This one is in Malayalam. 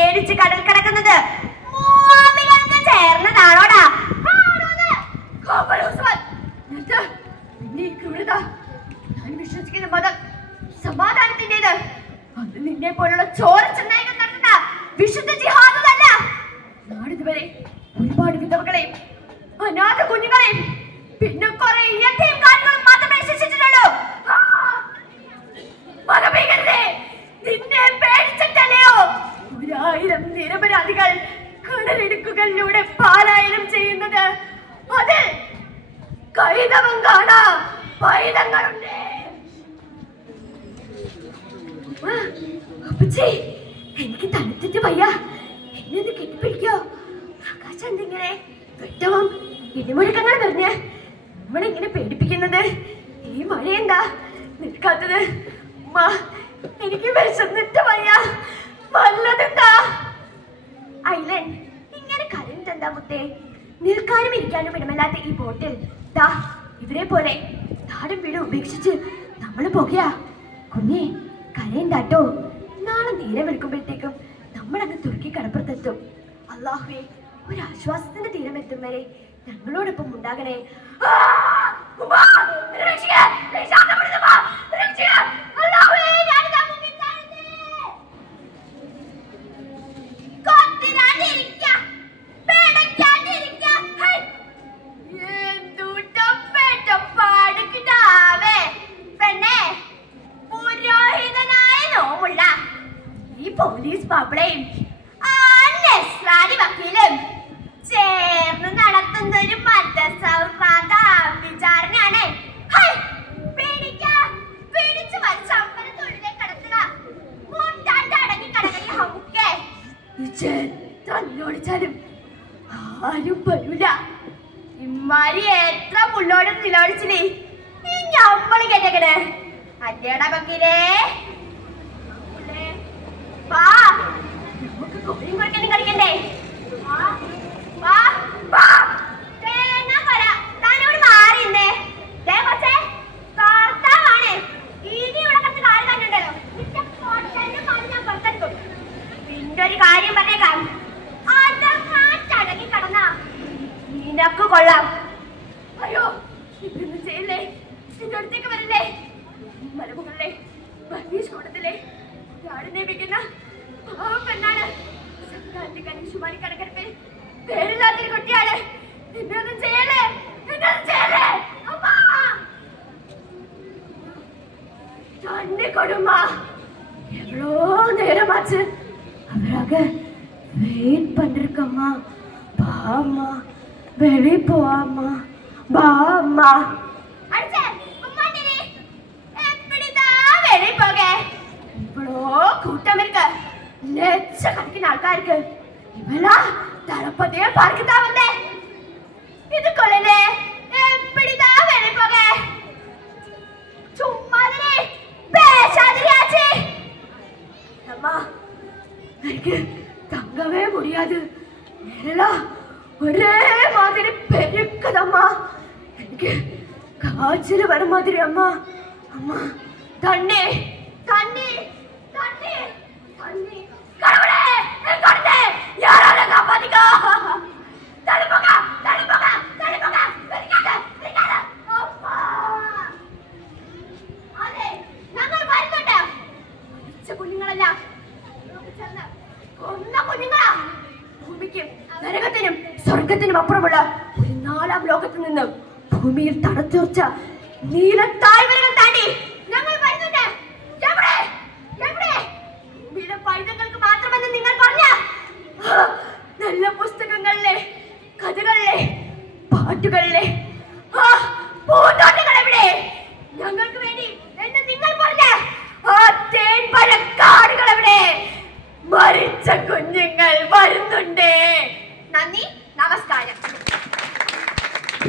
പേടിച്ച് കടൽ കിടക്കുന്നത് മോമികൾക്ക് ചേർന്നതാണോടാ? ഞാൻ വിശ്വസിക്കുന്ന മതം സമാധാനത്തിന്റേത്. അത് നിന്നെ പോലുള്ള ചോര ചെന്നായികൾ നടത്തുന്ന വിശുദ്ധ ജിഹാദല്ല. നാടിതുവരെ ഒരുപാട് വിധവകളെയും അനാഥ കുഞ്ഞുങ്ങളെയും പിന്നെ കുറെ യതീംഖാനകളും മാത്രമേ ശിക്ഷിച്ചിട്ടുള്ളൂ. മതഭീകരരെ, നിന്നെ പേടിച്ചിട്ടല്ലയോ 1000 നിരപരാധികൾ കടലിടുക്കുകളിലൂടെ പാലായനം ചെയ്യുന്നത്? അതിൽ കൈതവം കാണാ പൈതങ്ങളുണ്ട്. അപ്പച്ചി, എനിക്ക് തണുത്തിട്ട് വയ്യ, എന്നെ ഒന്ന് കെട്ടിപ്പിടിക്കോ? ആകാശം എന്തിങ്ങനെ വെട്ടവും ഇടിമുഴക്കങ്ങൾ നിറഞ്ഞ് നമ്മളിങ്ങനെ പേടിപ്പിക്കുന്നത്? ഈ മഴ എന്താ നിൽക്കാത്തത്? എനിക്ക് വിശന്നിട്ട് വയ്യ, വല്ലതെന്താ? ഐലൻ, ഇങ്ങനെ കരഞ്ഞിട്ട് എന്താ മുത്തേ? നിൽക്കാനും ഇരിക്കാനും ഇടമല്ലാത്ത ഈ ബോട്ടിൽ ദാ ഇവരെ പോലെ നാടും വീടും ഉപേക്ഷിച്ച് നമ്മൾ പോകുക. കുഞ്ഞെ, കരയണ്ടാട്ടോ. നാളെ നേരം വെളുക്കുമ്പോഴത്തേക്കും നമ്മളങ്ങ് തുർക്കി കടപ്പുറത്തെത്തും. അല്ലാഹുവേ, ഒരാശ്വാസത്തിന്റെ തീരം എത്തും വരെ ഞങ്ങളോടൊപ്പം ഉണ്ടാകണേ. പോലീസ് പബ്ലയും വക്കീലും ചേർന്ന് നടത്തുന്ന ഒരു മതസൗഹാർദ്ദ വിചാരണയാണ്. ോടിച്ചാലും ആരും വരൂല. ഇമ്മാരി എത്ര പുള്ളോടും നിലോടിച്ചില്ലേ ഞമ്മള് കേട്ടേക്കണേ. അല്ലേടാ വക്കീലേ? നമുക്ക് കോഴിയും കൊടുക്കാനും കളിക്കണ്ടേ? മാറിന്നേ കർത്താവാണ്. ഇനി ഇവിടെ കുറച്ച് കാര്യം കണ്ടുണ്ടല്ലോ, ഞാൻ പുറത്തെടുക്കും. പിന്നെ ഒരു കാര്യം പറഞ്ഞേക്കാം, ചടങ്ങി കടന്ന നിനക്ക് കൊള്ളാം. അയ്യോ, ഇതൊന്നും ചെയ്യില്ലേ, എന്റെ അടുത്തേക്ക് വരില്ലേ? മലമുകളിലെ ബർമീസ് കൂട്ടത്തിലെ നിയമിക്കുന്ന പെണ്ണാണ്. കന്യാകുമാരി കടക്കരപ്പിൽ പേരില്ലാത്തൊരു കുട്ടിയാണ്. എന്നൊന്നും ചെയ്യലേ, എന്നൊന്നും ചെയ്യലേ. തണ്ണി കൊടുമ്മ എവ്വളോ നേരമാச்சு. அவராக வெயிட் பண்ணிருக்கம்மா. பாம்மா, வெளியே போவாம்மா, பாம்மா. இவ்வளோ கூட்டம் இருக்கு, லட்சக்கணக்கிന് ആൾക്കാർക്ക്. ഇവളാ തലപ്പതിയെ പാർക്കിതാ വന്നേ. ഇത് കൊള്ളലേ, എപ്പിടിതാ வெளியே போக? சும்மாதிரி பேசாதிரியாச்சி. அம்மா, எனக்கு தங்கவே முடியாது. நேரலாம் ஒரே மாதிரி பெருக்குதம்மா. எனக்கு காய்ச்சல் வர மாதிரி. அம்மா, அம்மா, தண்ணி தண்ணி தண்ணி தண்ணி. கடவுளே, கடவுளே, யாரால காப்பாத்திக்க? தள்ளிப்போங்க, தள்ளிப்போங்க, தள்ளிப்போங்க. வெறிக்காத, வெறிக்காத. அம்மா, അതെ, ഞങ്ങൾ വരുന്നുണ്ട്. മരിച്ച കുഞ്ഞുങ്ങളല്ല, കൊന്ന കുഞ്ഞുങ്ങളാ. ഭൂമിക്കും നരകത്തിനും സ്വർഗത്തിനും അപ്പുറമുള്ള ഒരു 4ാം ലോകത്ത് നിന്ന് ഭൂമിയിൽ തടച്ചുറച്ച നീലത്താഴ്വരകൾ താണ്ടി ഞങ്ങൾ വരുന്നുണ്ട്. എവിടെ എവിടെ? ഭൂമിയിലെ പൈതങ്ങൾക്ക് മാത്രമെന്ന് നിങ്ങൾ പറഞ്ഞ നല്ല പുസ്തകങ്ങളിലെ, കഥകളിലെ, പാട്ടുകളിലെ